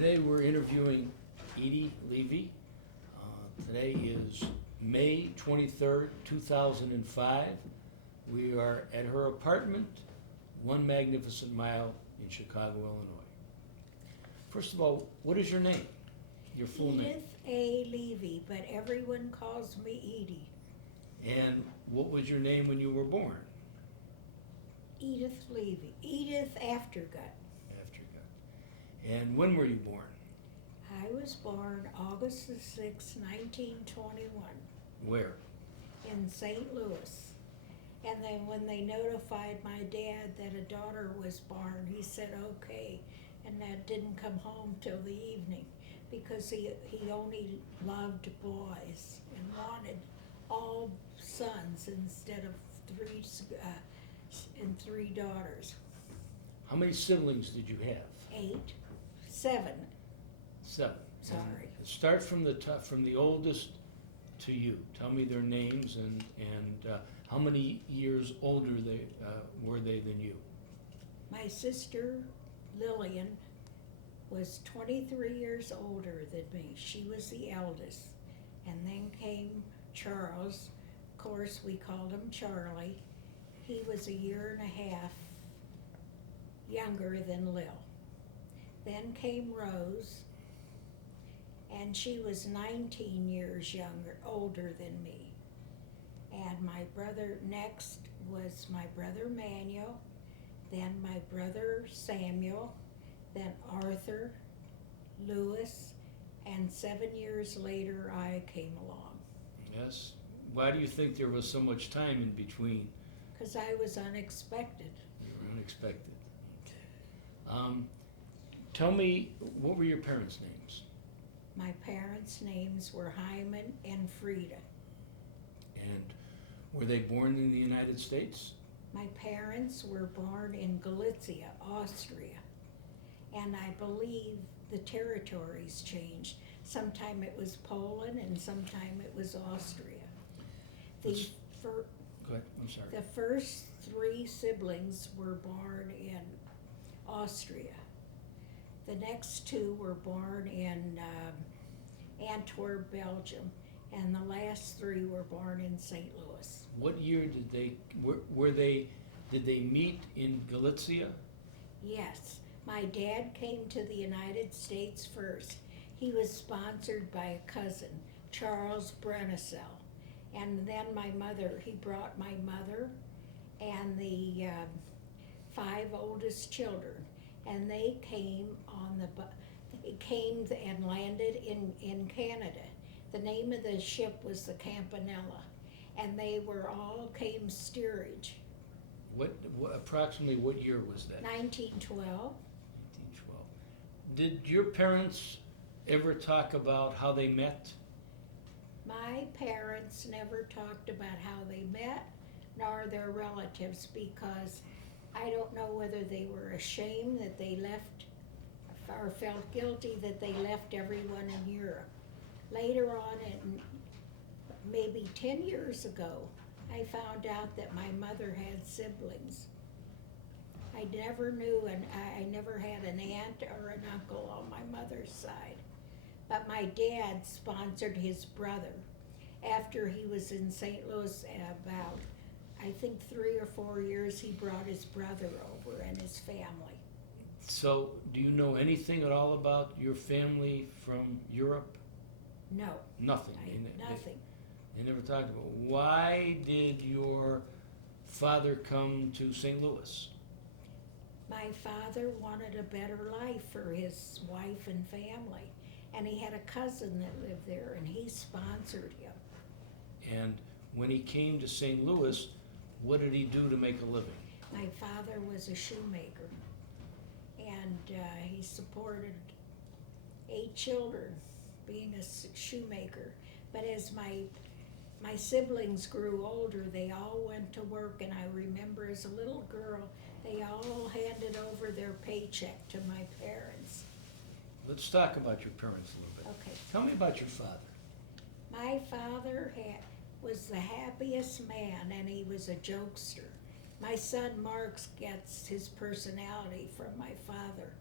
Today we're interviewing Eadie Levy. Today is May 23rd, 2005. We are at her apartment, One Magnificent Mile in Chicago, Illinois. First of all, what is your name? Your full name? Edith A. Levy, but everyone calls me Edie. And what was your name when you were born? Edith Levy. Edith Aftergut. Aftergut. And when were you born? I was born August the 6th, 1921, Where? in St. Louis. And then when they notified my dad that a daughter was born, he said okay, and that didn't come home till the evening because he only loved boys and wanted all sons instead of three daughters. How many siblings did you have? 8, 7. 7. Sorry. And start from the top, from the oldest to you. Tell me their names and how many years older were they than you? My sister Lillian was 23 years older than me. She was the eldest. And then came Charles. Of course, we called him Charlie. He was a year and a half younger than Lil. Then came Rose, and she was 19 years older than me. And my brother next was my brother Manuel, then my brother Samuel, then Arthur, Lewis, and 7 years later I came along. Yes. Why do you think there was so much time in between? Because I was unexpected. You were unexpected. Tell me, what were your parents' names? My parents' names were Hyman and Frida. And were they born in the United States? My parents were born in Galicia, Austria, and I believe the territories changed. Sometime it was Poland and sometime it was Austria. Go ahead, I'm sorry. The first 3 siblings were born in Austria. The next 2 were born in Antwerp, Belgium, and the last 3 were born in St. Louis. What year did did they meet in Galicia? Yes, my dad came to the United States first. He was sponsored by a cousin, Charles Brennesel. And then he brought my mother and the 5 oldest children. And they came and landed in Canada. The name of the ship was the Campanella. And they came steerage. What approximately what year was that? 1912. 1912. Did your parents ever talk about how they met? My parents never talked about how they met, nor their relatives, because I don't know whether they were ashamed that they left or felt guilty that they left everyone in Europe. Later on, maybe 10 years ago, I found out that my mother had siblings. I never knew, and I never had an aunt or an uncle on my mother's side. But my dad sponsored his brother. After he was in St. Louis about, I think 3 or 4 years, he brought his brother over and his family. So, do you know anything at all about your family from Europe? No. Nothing. Nothing. They never talked about. Why did your father come to St. Louis? My father wanted a better life for his wife and family. And he had a cousin that lived there, and he sponsored him. And when he came to St. Louis, what did he do to make a living? My father was a shoemaker, and he supported 8 children being a shoemaker. But as my siblings grew older, they all went to work, and I remember as a little girl, they all handed over their paycheck to my parents. Let's talk about your parents a little bit. Okay. Tell me about your father. My father was the happiest man, and he was a jokester. My son Mark gets his personality from my father,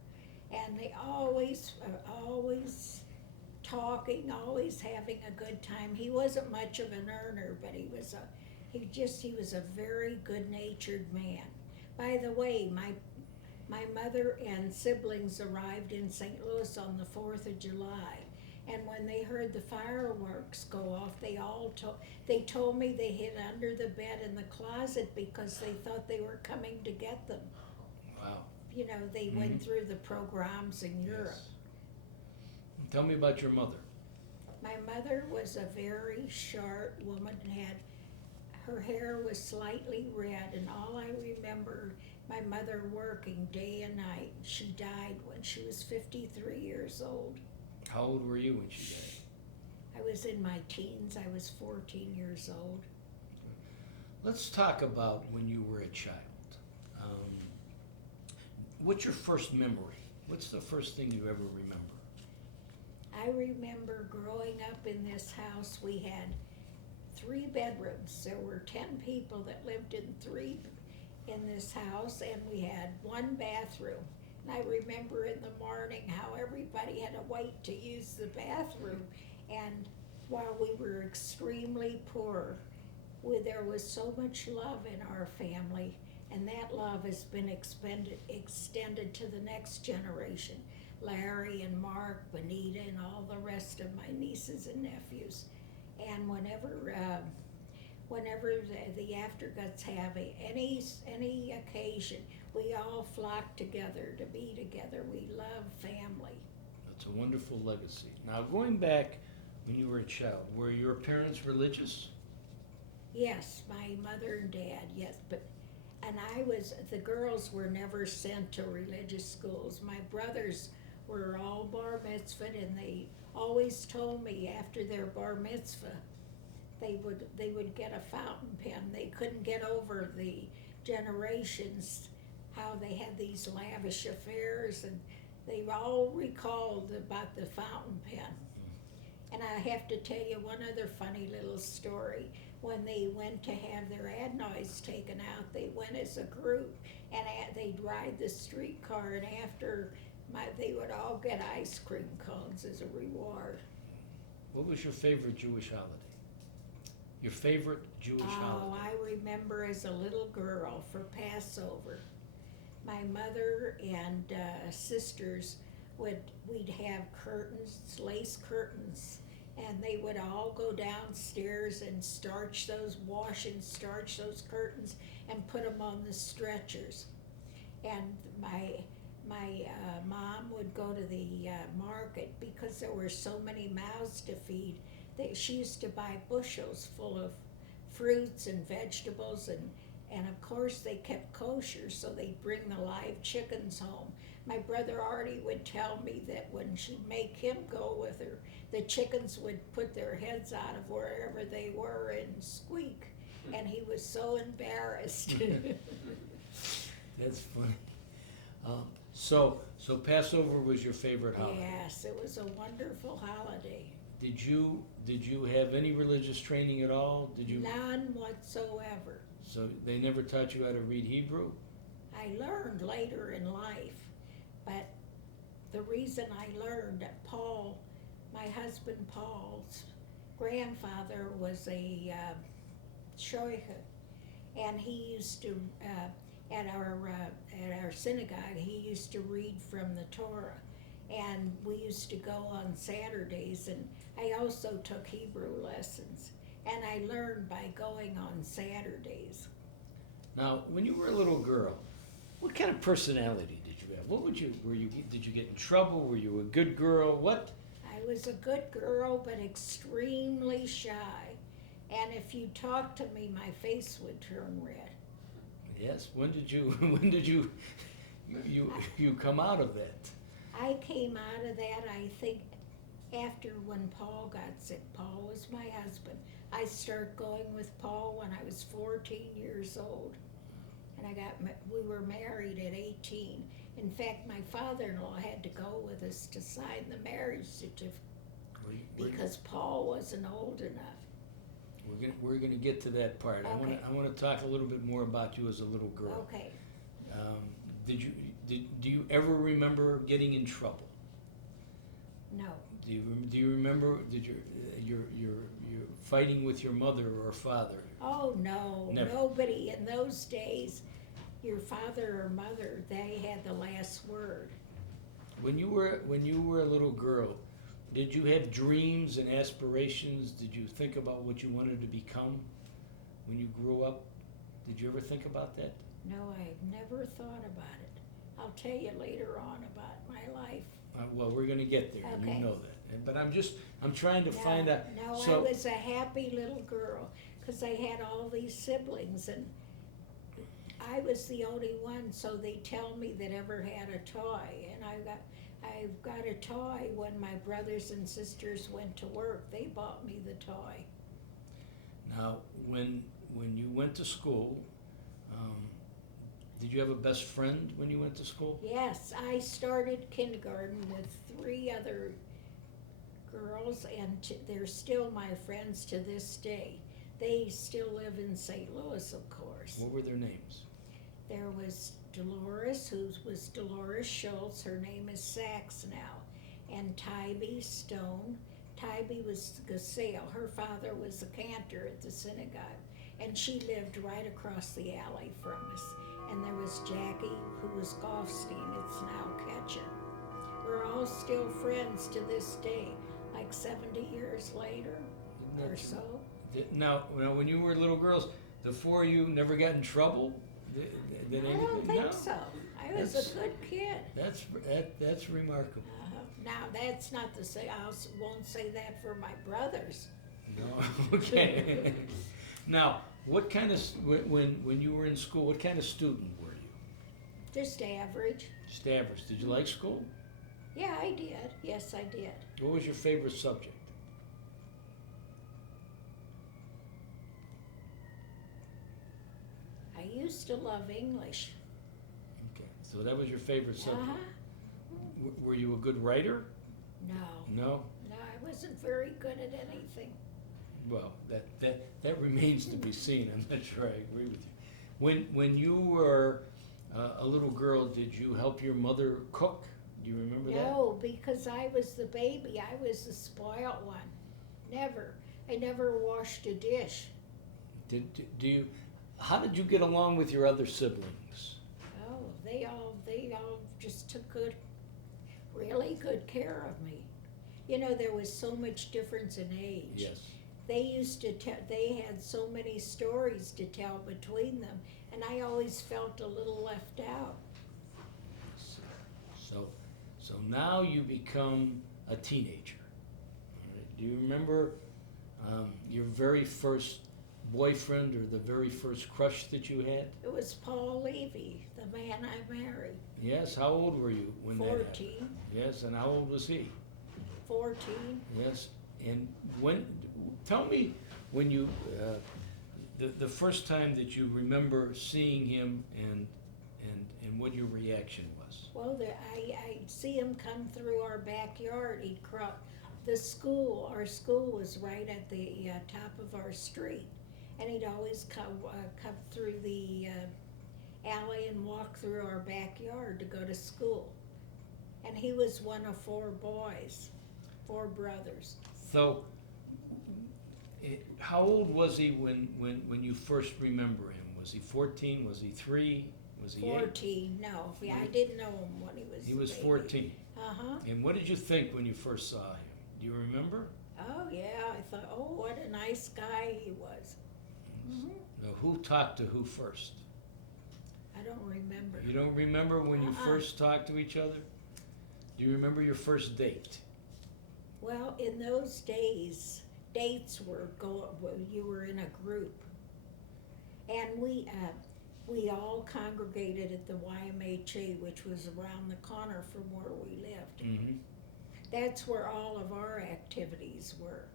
and they always talking, always having a good time. He wasn't much of an earner, but he was a very good-natured man. By the way, my mother and siblings arrived in St. Louis on the 4th of July. And when they heard the fireworks go off, they told me they hid under the bed in the closet because they thought they were coming to get them. Wow. You know, they went through the programs in Europe. Yes. Tell me about your mother. My mother was a very short woman, her hair was slightly red, and all I remember my mother working day and night. She died when she was 53 years old. How old were you when she died? I was in my teens. I was 14 years old. Let's talk about when you were a child. What's your first memory? What's the first thing you ever remember? I remember growing up in this house. We had 3 bedrooms. There were 10 people that lived in this house, and we had 1 bathroom. And I remember in the morning how everybody had to wait to use the bathroom. And while we were extremely poor, there was so much love in our family, and that love has been extended to the next generation. Larry and Mark, Benita, and all the rest of my nieces and nephews. And whenever the Afterguts have any occasion, we all flock together to be together. We love family. That's a wonderful legacy. Now, going back when you were a child, were your parents religious? Yes, my mother and dad, yes, the girls were never sent to religious schools. My brothers were all bar mitzvahed, and they always told me after their bar mitzvah, they would get a fountain pen. They couldn't get over the generations, how they had these lavish affairs, and they all recalled about the fountain pen. And I have to tell you one other funny little story. When they went to have their adenoids taken out, they went as a group, and they'd ride the streetcar, and after they would all get ice cream cones as a reward. What was your favorite Jewish holiday? Your favorite Jewish holiday? Oh, I remember as a little girl for Passover, my mother and sisters we'd have curtains, lace curtains, and they would all go downstairs and wash and starch those curtains and put them on the stretchers. And my mom would go to the market because there were so many mouths to feed. She used to buy bushels full of fruits and vegetables, and of course they kept kosher, so they'd bring the live chickens home. My brother Artie would tell me that when she'd make him go with her, the chickens would put their heads out of wherever they were and squeak, and he was so embarrassed. That's funny. So Passover was your favorite holiday? Yes, it was a wonderful holiday. Did you have any religious training at all? None whatsoever. So they never taught you how to read Hebrew? I learned later in life, but the reason I learned that my husband Paul's grandfather was a shoicha, and he used to at our synagogue he used to read from the Torah, and we used to go on Saturdays, and I also took Hebrew lessons, and I learned by going on Saturdays. Now, when you were a little girl, what kind of personality did you have? Did you get in trouble? Were you a good girl? What? I was a good girl, but extremely shy. And if you talked to me, my face would turn red. Yes. When did you come out of that? I came out of that, I think, after when Paul got sick. Paul was my husband. I started going with Paul when I was 14 years old. And we were married at 18. In fact, my father-in-law had to go with us to sign the marriage certificate because Paul wasn't old enough. We're gonna get to that part. Okay. I want to talk a little bit more about you as a little girl. Okay. did you do you ever remember getting in trouble? No. Do you remember your fighting with your mother or father? Oh, no. Never. Nobody in those days, your father or mother, they had the last word. When you were a little girl, did you have dreams and aspirations? Did you think about what you wanted to become when you grew up? Did you ever think about that? No, I've never thought about it. I'll tell you later on about my life. Well, we're going to get there. Okay. You know that. But I'm trying to find out. No, So, I was a happy little girl because I had all these siblings and I was the only one, so they tell me that ever had a toy. And I've got a toy when my brothers and sisters went to work. They bought me the toy. now, when you went to school, did you have a best friend when you went to school? Yes, I started kindergarten with 3 other girls, and they're still my friends to this day. They still live in St. Louis, of course. What were their names? There was Dolores, who was Dolores Schultz. Her name is Sachs now. And Tybee Stone. Tybee was Gasale. Her father was a cantor at the synagogue. And she lived right across the alley from us. And there was Jackie, who was Goffstein. It's now Ketcher. We're all still friends to this day, like 70 years later or so. Now, when you were little girls, the 4 of you never got in trouble? Did I don't think no? so. I was a good kid. That's remarkable. Now, that's not to say, won't say that for my brothers. No, okay. Now, what kind of, when you were in school, what kind of student were you? Just average. Just average. Did you like school? Yeah, I did. Yes, I did. What was your favorite subject? I used to love English. Okay, so that was your favorite subject. Uh-huh. Were you a good writer? No. No? No, I wasn't very good at anything. Well, that remains to be seen. I'm not sure I agree with you. When you were a little girl, did you help your mother cook? Do you remember that? No, because I was the baby. I was the spoiled one. Never. I never washed a dish. How did you get along with your other siblings? Oh, they all just took really good care of me. You know, there was so much difference in age. Yes. They had so many stories to tell between them, and I always felt a little left out. So now you become a teenager. All right. Do you remember your very first boyfriend or the very first crush that you had? It was Paul Levy, the man I married. Yes. How old were you when 14. that happened? Yes. And how old was he? 14. Yes. And tell me when you, the first time that you remember seeing him and what your reaction was. Well, I'd see him come through our backyard. He'd cross our school was right at the top of our street. And he'd always come through the alley and walk through our backyard to go to school. And he was one of 4 boys, 4 brothers. So, how old was he when you first remember him? Was he 14? Was he 3? Was he 14, 8? No. I didn't know him when he was He was baby. 14. Uh-huh. And what did you think when you first saw him? Do you remember? Oh, yeah. I thought, oh, what a nice guy he was. Mm-hmm. Now, who talked to who first? I don't remember. You don't remember when you Uh-uh. first talked to each other? Do you remember your first date? Well, in those days, dates you were in a group. And we all congregated at the YMHA, which was around the corner from where we lived. Mm-hmm. That's where all of our activities were.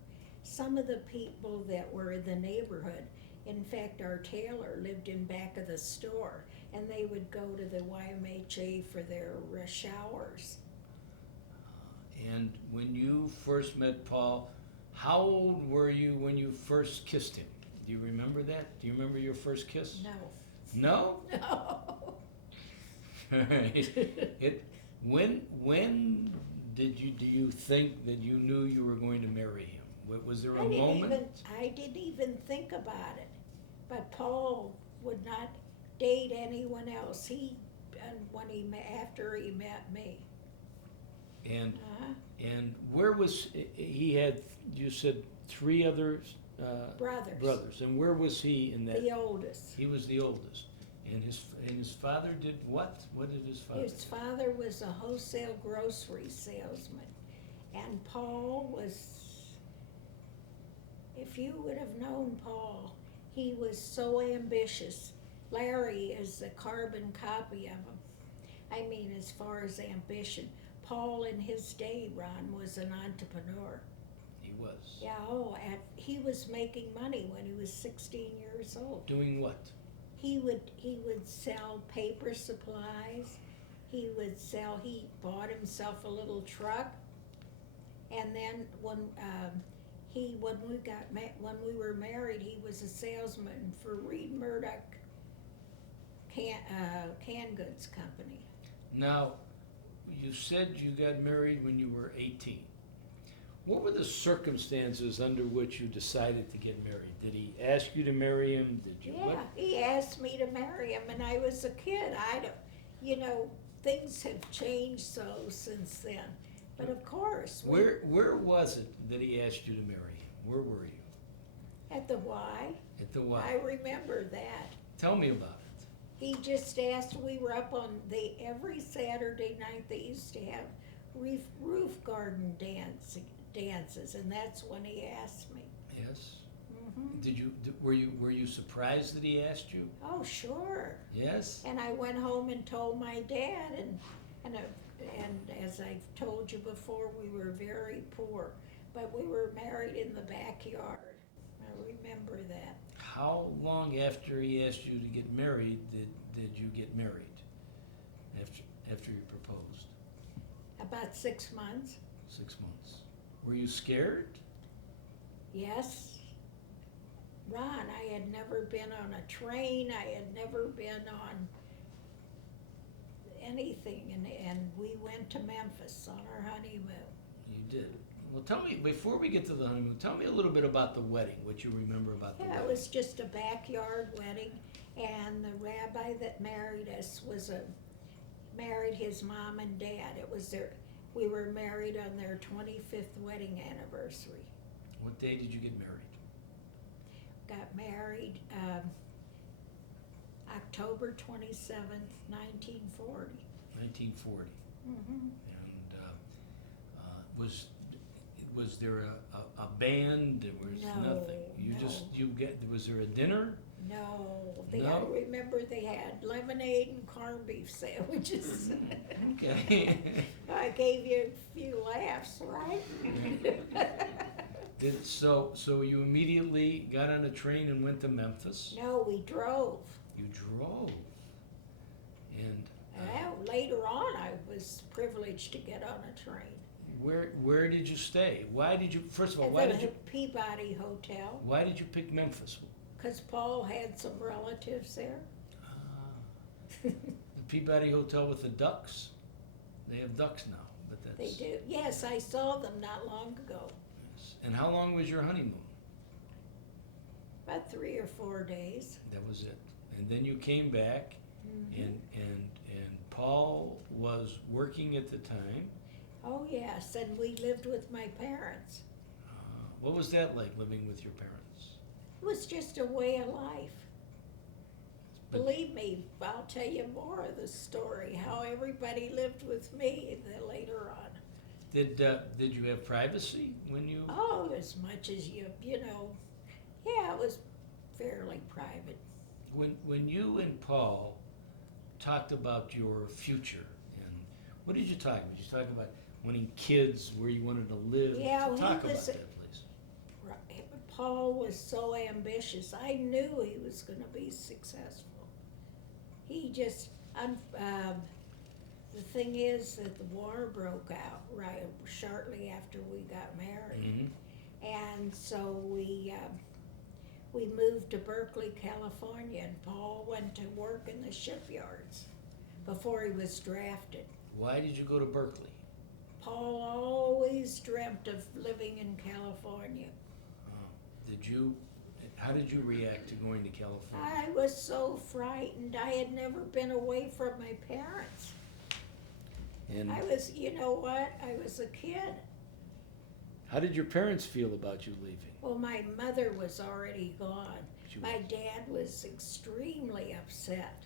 Some of the people that were in the neighborhood, in fact, our tailor lived in back of the store, and they would go to the YMHA for their showers. And when you first met Paul, how old were you when you first kissed him? Do you remember that? Do you remember your first kiss? No. No? No. When do you think that you knew you were going to marry him? Was there a moment? I didn't even think about it. But Paul would not date anyone else. After he met me. And and where was he? Had you said 3 others? Brothers. Brothers. And where was he in that? The oldest. He was the oldest. And his father did what? What did his father? His father was a wholesale grocery salesman, and Paul was. If you would have known Paul, he was so ambitious. Larry is a carbon copy of him. I mean, as far as ambition, Paul in his day, Ron, was an entrepreneur. He was. Yeah, he was making money when he was 16 years old. Doing what? He would sell paper supplies. He bought himself a little truck, and then when we were married, he was a salesman for Reed Murdoch canned goods company. Now, you said you got married when you were 18. What were the circumstances under which you decided to get married? Did he ask you to marry him? Did you? Yeah, he asked me to marry him, and I was a kid. Things have changed so since then. But of course. Where was it that he asked you to marry him? Where were you? At the Y. At the Y. I remember that. Tell me about it. He just asked, we were up on every Saturday night they used to have roof garden dances, and that's when he asked me. Yes. Mm-hmm. Were you surprised that he asked you? Oh, sure. Yes. And I went home and told my dad, and as I've told you before, we were very poor, but we were married in the backyard. I remember that. How long after he asked you to get married did you get married? After you proposed? About 6 months. 6 months. Were you scared? Yes. Ron, I had never been on a train. I had never been on anything, and we went to Memphis on our honeymoon. You did. Well, tell me, before we get to the honeymoon, tell me a little bit about the wedding, what you remember about the wedding. Yeah, it was just a backyard wedding, and the rabbi that married us married his mom and dad. We were married on their 25th wedding anniversary. What day did you get married? Got married October 27th, 1940. 1940. Mm-hmm. And was there a band? There was nothing. Was there a dinner? No, No? I remember they had lemonade and corned beef sandwiches. Okay. I gave you a few laughs, right? So you immediately got on a train and went to Memphis? No, we drove. You drove. And later on, I was privileged to get on a train. where did you stay? Why did you, first of all, At the Peabody Hotel, why did you pick Memphis? because Paul had some relatives there. The Peabody Hotel with the ducks? They have ducks now, but that's... They do. Yes, I saw them not long ago. Yes. And how long was your honeymoon? About 3 or 4 days. That was it. And then you came back, Mm-hmm. and Paul was working at the time. Oh, yes, and we lived with my parents. What was that like, living with your parents? It was just a way of life. But- Believe me, I'll tell you more of the story, how everybody lived with me later on. Did you have privacy when you... Oh, as much as yeah, it was fairly private. When you and Paul talked about your future, and what did you talk about? Did you talk about wanting kids, where you wanted to live? Yeah, Talk he about was- that, please. Paul was so ambitious. I knew he was going to be successful. He just, the thing is that the war broke out right shortly after we got married. Mm-hmm. And so we moved to Berkeley, California, and Paul went to work in the shipyards. before he was drafted. Why did you go to Berkeley? Paul always dreamt of living in California. How did you react to going to California? I was so frightened. I had never been away from my parents. And You know what? I was a kid. how did your parents feel about you leaving? Well, my mother was already gone. She My dad was extremely upset.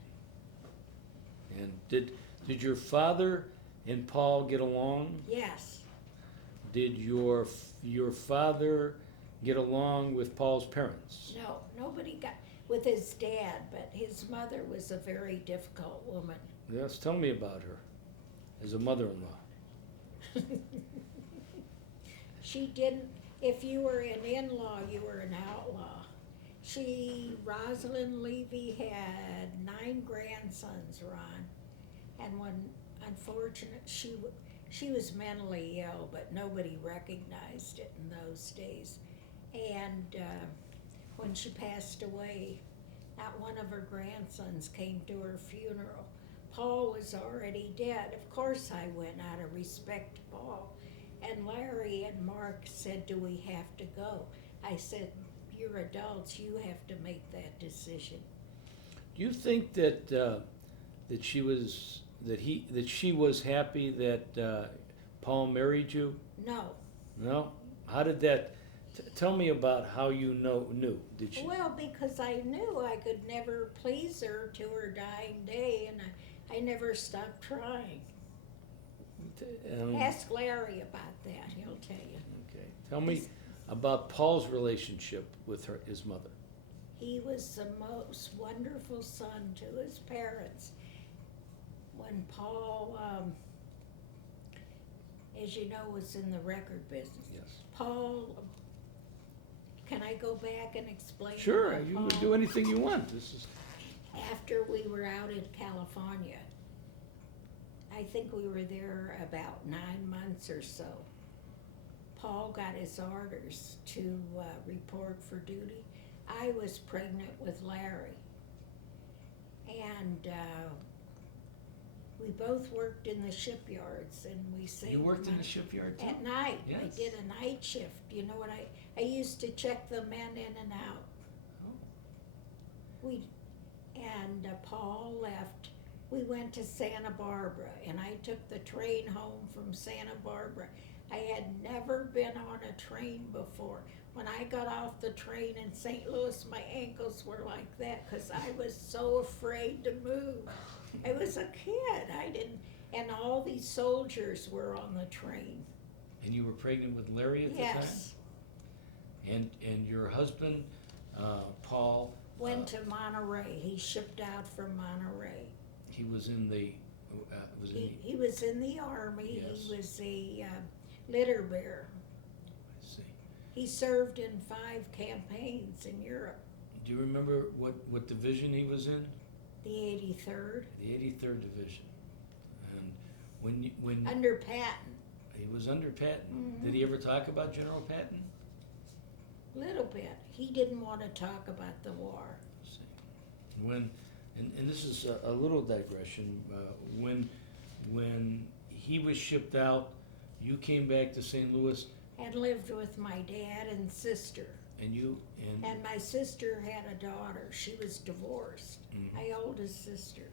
And did your father and Paul get along? Yes. Did your father get along with Paul's parents? No, nobody got with his dad, but his mother was a very difficult woman. Yes, tell me about her as a mother-in-law. She didn't, if you were an in-law, you were an outlaw. Rosalind Levy had 9 grandsons, Ron, and when, unfortunate, she was mentally ill, but nobody recognized it in those days. And when she passed away, not one of her grandsons came to her funeral. Paul was already dead. Of course I went out of respect to Paul. And Larry and Mark said, "Do we have to go?" I said, "You're adults, you have to make that decision." Do you think that she was happy that Paul married you? No. No. How did that? Tell me about how you knew. Did she? Well, because I knew I could never please her to her dying day, and I never stopped trying. Ask Larry about that, he'll tell you. Okay. Tell me about Paul's relationship with his mother. He was the most wonderful son to his parents. When Paul, as you know, was in the record business. Yes. Paul, can I go back and explain? Sure, about you Paul? can do anything you want. This is. After we were out in California, I think we were there about 9 months or so. Paul got his orders to report for duty. I was pregnant with Larry. And we both worked in the shipyards, and we saved You worked in money. the shipyard too? At night. Yes. I did a night shift. You know what, I used to check the men in and out. Oh. Paul left. We went to Santa Barbara, and I took the train home from Santa Barbara. I had never been on a train before. When I got off the train in St. Louis, my ankles were like that because I was so afraid to move. I was a kid. And all these soldiers were on the train. And you were pregnant with Larry at the Yes. time? And your husband, Paul. Went to Monterey. He shipped out from Monterey. He was in the. He was in the Army. Yes. He was a litter bearer. I see. He served in 5 campaigns in Europe. Do you remember what division he was in? The 83rd. The 83rd Division. And when Under Patton. he was under Patton, Mhm. did he ever talk about General Patton? Little bit. He didn't want to talk about the war. Let's see. And this is a little digression. When he was shipped out, you came back to St. Louis, And lived with my dad and sister. and My sister had a daughter. She was divorced. Mhm. My oldest sister.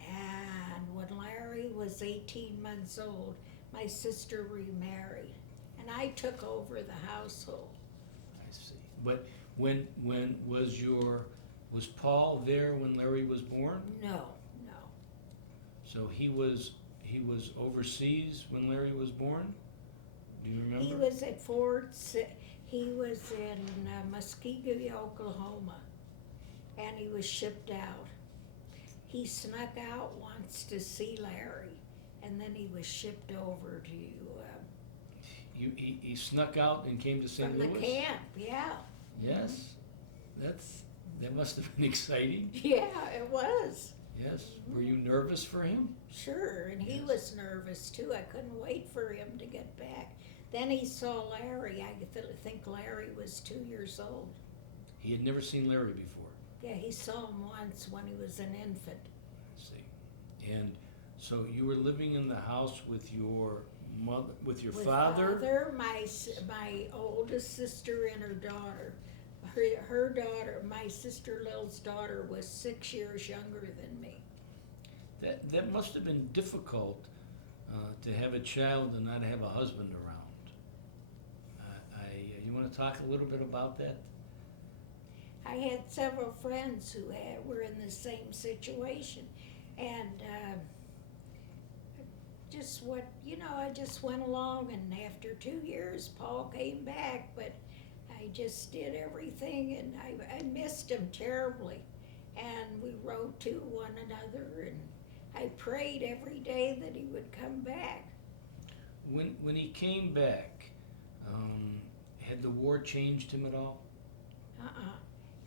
And when Larry was 18 months old, my sister remarried. And I took over the household. I see. But when was Paul there when Larry was born? No. So he was overseas when Larry was born? Do you remember? He was at he was in Muskogee, Oklahoma, and he was shipped out. He snuck out once to see Larry, and then he was shipped over to He snuck out and came to St. from Louis? the camp. Yeah. Yes. That must have been exciting. Yeah, it was. Yes. Were you nervous for him? Sure, and he Yes. was nervous too. I couldn't wait for him to get back. Then he saw Larry. I think Larry was 2 years old. He had never seen Larry before. Yeah, he saw him once when he was an infant. Let's see. And so you were living in the house with your mother, with your With father? my oldest sister and her daughter. Her daughter, my sister Lil's daughter, was 6 years younger than me. That must have been difficult to have a child and not have a husband around. You want to talk a little bit about that? I had several friends who were in the same situation, and I just went along. And after 2 years, Paul came back, but I just did everything, and I missed him terribly. And we wrote to one another, and I prayed every day that he would come back. When he came back, had the war changed him at all? Uh-uh.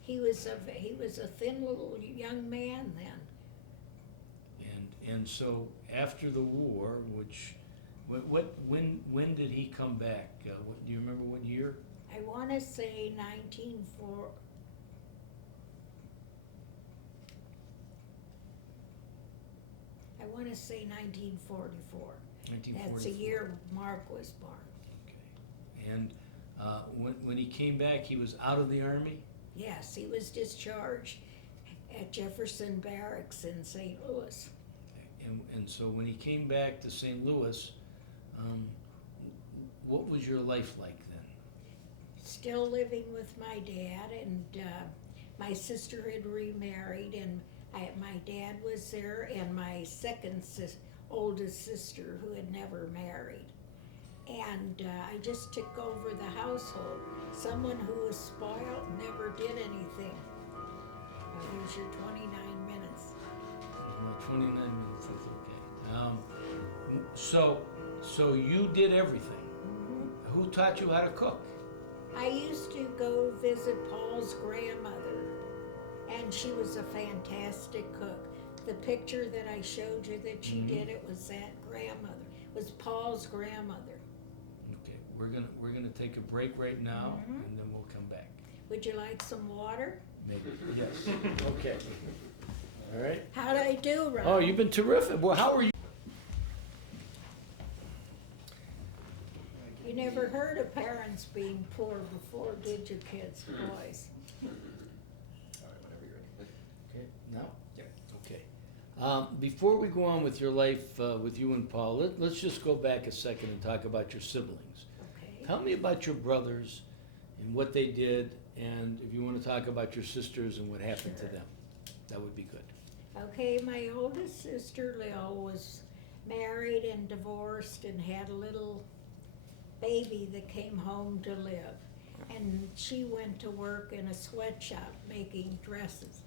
He was a thin little young man then. And so after the war, when did he come back? Do you remember what year? I want to say 1904. I want to say 1944. 1944. That's the year Mark was born. Okay. And when he came back, he was out of the Army? Yes, he was discharged at Jefferson Barracks in St. Louis. And so when he came back to St. Louis, what was your life like then? Still living with my dad, and my sister had remarried, and my dad was there, and my oldest sister who had never married. And I just took over the household. Someone who was spoiled, never did anything. Well, here's your 29 minutes. My 29 minutes, that's okay. So you did everything. Mm-hmm. Who taught you how to cook? I used to go visit Paul's grandmother, and she was a fantastic cook. The picture that I showed you that she did, it was that grandmother. It was Paul's grandmother. Okay, we're gonna take a break right now, and then we'll come back. Would you like some water? Maybe. Yes. Okay. All right. How'd I do, Ron? Oh, you've been terrific. Well, how are you? You never heard of parents being poor before, did you, kids, boys? All right, whenever you're ready. Okay. Now. Yep. Okay. Before we go on with your life with you and Paul, let's just go back a second and talk about your siblings. Okay. Tell me about your brothers and what they did, and if you want to talk about your sisters and what happened to Sure. them, that would be good. Okay, my oldest sister, Lil, was married and divorced and had a little baby that came home to live. And she went to work in a sweatshop making dresses.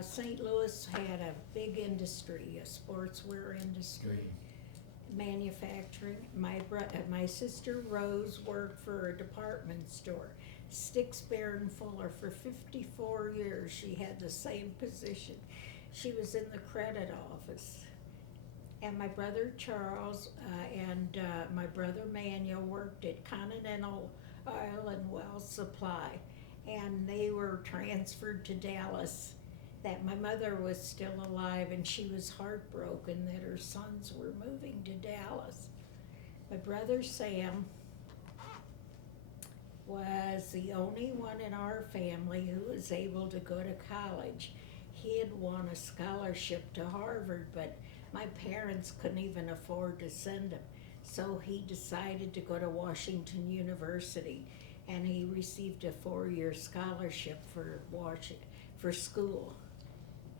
St. Louis had a big industry, a sportswear industry, manufacturing. My sister Rose worked for a department store. Stixbear and Fuller. For 54 years she had the same position. She was in the credit office. And my brother Charles and my brother Manuel worked at Continental Oil and Well Supply. And they were transferred to Dallas. That my mother was still alive, and she was heartbroken that her sons were moving to Dallas. My brother Sam was the only one in our family who was able to go to college. He had won a scholarship to Harvard, but my parents couldn't even afford to send him. So he decided to go to Washington University, and he received a 4-year scholarship for school.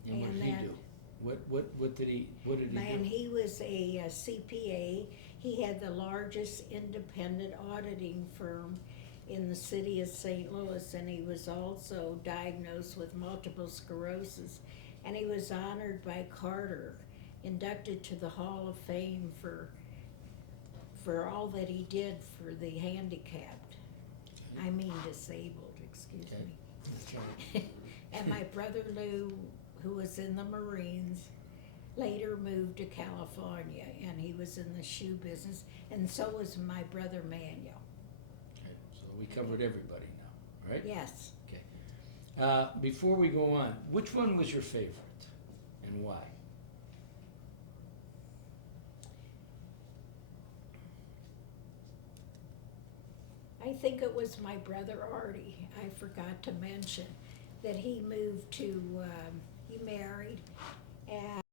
And what And did he then- do? What did he Man, do? he was a CPA. He had the largest independent auditing firm in the city of St. Louis, and he was also diagnosed with multiple sclerosis. And he was honored by Carter, inducted to the Hall of Fame for all that he did for the handicapped. I mean disabled, excuse Okay. me. That's all right. And my brother Lou, who was in the Marines, later moved to California, and he was in the shoe business, and so was my brother Manuel. Okay, so we covered everybody now, right? Yes. Okay. Before we go on, which one was your favorite and why? I think it was my brother Artie, I forgot to mention, that he moved to, he married, and